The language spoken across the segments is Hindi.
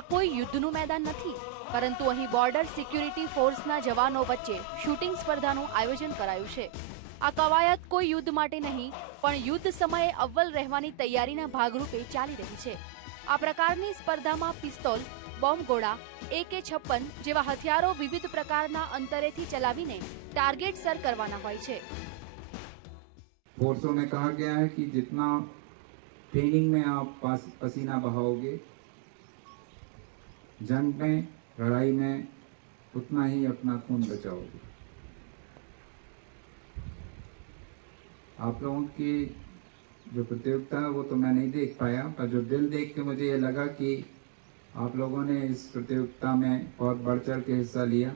આ કોઈ યુદ્ધનું મેદાન નથી પરંતુ અહીં બોર્ડર સિક્યુરિટી ફોર્સના જવાનો વચ્ચે શૂટિંગ સ્પર્ધાનું આયોજન કરાયું છે આ કવાયત કોઈ યુદ્ધ માટે નહીં પણ યુદ્ધ સમયે અવ્વલ રહેવાની તૈયારીના ભાગરૂપે ચાલી રહી છે આ પ્રકારની સ્પર્ધામાં પિસ્તોલ બોમ્બ ગોળા એકે છપ્પન જેવા હથિયારો વિવિધ પ્રકારના અંતરેથી ચલાવીને ટાર્ગેટ સર કરવાના હોય છે फोर्सों में कहा गया है कि जितना ट्रेनिंग में आप पास पसीना बहाओगे जंग में लड़ाई में उतना ही अपना खून बचाओगे आप लोगों की जो प्रतियोगिता है वो तो मैं नहीं देख पाया पर जो दिल देख के मुझे ये लगा कि आप लोगों ने इस प्रतियोगिता में बहुत बढ़ चढ़ के हिस्सा लिया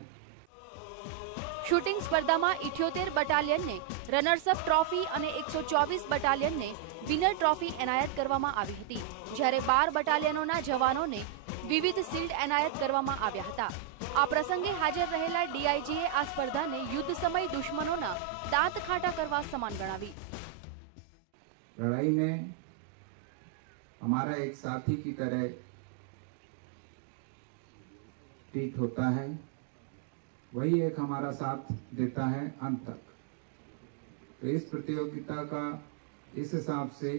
શૂટિંગ સ્પર્ધામાં ઇઠ્યોતેર બટાલિયનને રનર્સઅપ ટ્રોફી અને એકસો ચોવીસ બટાલિયનને વિનર ટ્રોફી એનાયત કરવામાં આવી હતી જ્યારે બાર બટાલિયનોના જવાનોને વિવિધ શિલ્ડ એનાયત કરવામાં આવ્યા હતા આ પ્રસંગે હાજર રહેલા ડીઆઈજીએ આ સ્પર્ધાને યુદ્ધ સમય દુશ્મનોના દાંત ખાટા કરવા સમાન ગણાવી लड़ाई में हमारा एक साथी की तरह ट्रीट होता है वही एक हमारा साथ देता है अंत तक तो इस प्रतियोगिता का इस हिसाब से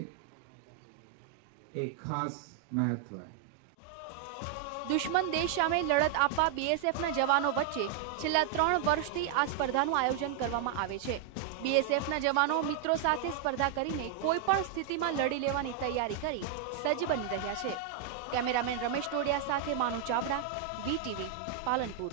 एक खास महत्व है દુશ્મન દેશ સામે લડત આપવા બીએસએફના જવાનો વચ્ચે છેલ્લા ત્રણ વર્ષથી આ સ્પર્ધાનું આયોજન કરવામાં આવે છે. બીએસએફના જવાનો મિત્રો સાથે સ્પર્ધા કરીને કોઈ પણ સ્થિતિમાં લડી લેવાની તૈયારી કરી સજ્જ બની રહ્યા છે. કેમેરામેન રમેશ ટોડિયા સાથે માનુ ચાવડા વીટીવી પાલનપુર.